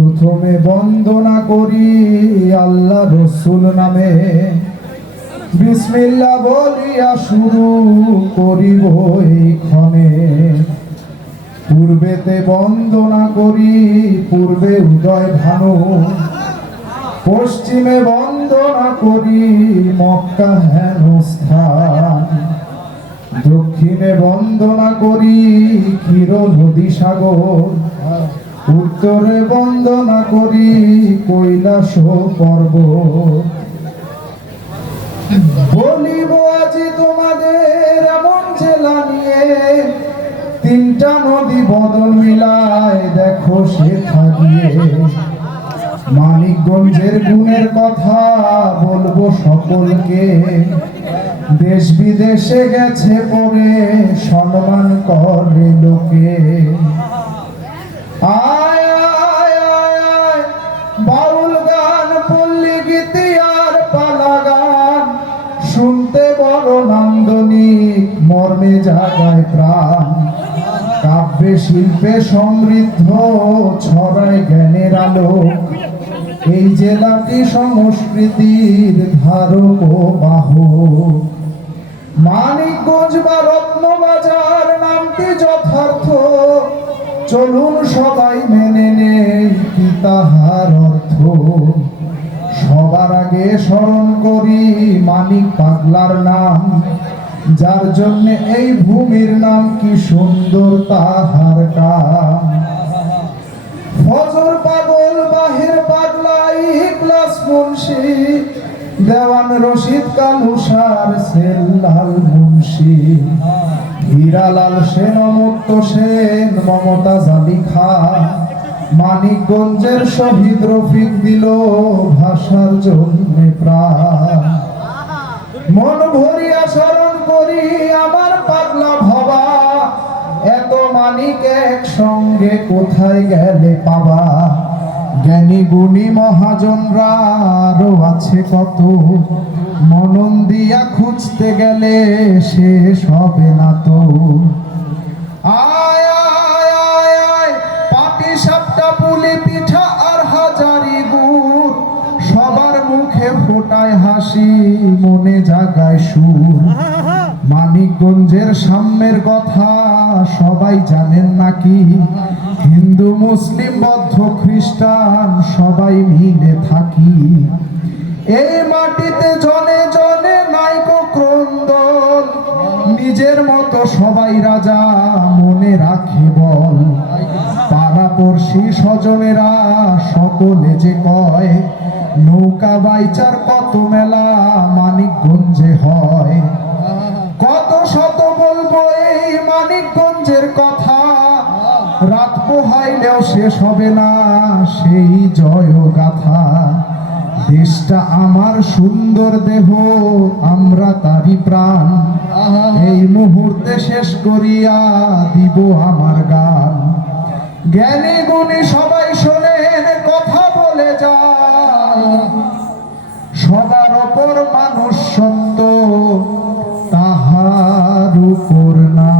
প্রথমে বন্দনা করি আল্লাহ রসুল নামে। বিসমিল্লা বলিয়া শুরু করিব ক্ষণে। পূর্বেতে বন্দনা করি, পূর্বে উদয় ভানু। পশ্চিমে বন্দনা করি, মক্কা হেন স্থান দক্ষিণে বন্দনা করি ক্ষীর নদী সাগর। উত্তরে বন্দনা করি, কৈলাস পর্বত। বলিব আজি তোমাদের এমন জেলা নিয়ে, তিনটা নদী বদল মিলায় দেখো সে থাকিয়ে মানিকগঞ্জের গুণের কথা বলব সকলকে। দেশ বিদেশে গেছে পরে সম্মান করে লোকে। আয় আয় আয় গান আর গান। শুনতে মর্মে জাগায় প্রাণ। কাব্যে, শিল্পে সমৃদ্ধ, ছড়ায় জ্ঞানের আলো। এই জেলাটি সংস্কৃতির ধারক ও বাহক। মানিকগঞ্জ বা রত্নবাজার নামটি যথার্থ। চলুন সবাই মেনে নেই তাহার অর্থ? সবার আগে স্মরণ করি মানিক পাগলার নাম, যার জন্য এই ভূমির নাম কি সুন্দর তাহার কাম। ফজর পাগল, বাহির পাগলাই ক্লাস মুন্সি দেওয়ান রশিদ কালুসার সেল্লাল মুন্সি। হীরালাল সেন মুক্ত সেন, মমতা জালি খা মানিকগঞ্জের শহীদ রফিক দিল ভাষার জন্য প্রাণ। মন ভরিয়া স্মরণ করি আমার পাগলা ভবা। এত মানিক এক সঙ্গে কোথায় গেলে পাবা? জ্ঞানী গুণী মহাজনরা আরও আছে কত। মনন দিয়া খুঁজতে গেলে শেষ হবে না তো। আয় পুলি, পিঠা আর হাজারি সবার মুখে হাসি, মনে জাগায় সুর। মানিকগঞ্জের সাম্যের কথা সবাই জানেন নাকি? হিন্দু, মুসলিম, বৌদ্ধ, খ্রিস্টান, সবাই মিলে থাকি। এই মাটিতে জনে জনে নাইকো ক্রন্দন, নিজের মতো সবাই রাজা মনে রাখে বল। পাড়াপড়শি স্বজনেরা সকলে যে কয়, নৌকা বাইচার কত মেলা মানিকগঞ্জে হয়। কত শত বলব এই মানিকগঞ্জের কথা চাইলেও শেষ হবে না সেই জয় গাথা। দেশটা আমার সুন্দর দেহ, আমরা তারি প্রাণ। এই মুহূর্তে শেষ করিয়া দিব আমার গান। জ্ঞানী গুণী সবাই শোনেন কথা বলে যা সবার ওপর মানুষ সত্য, তাহার উপর না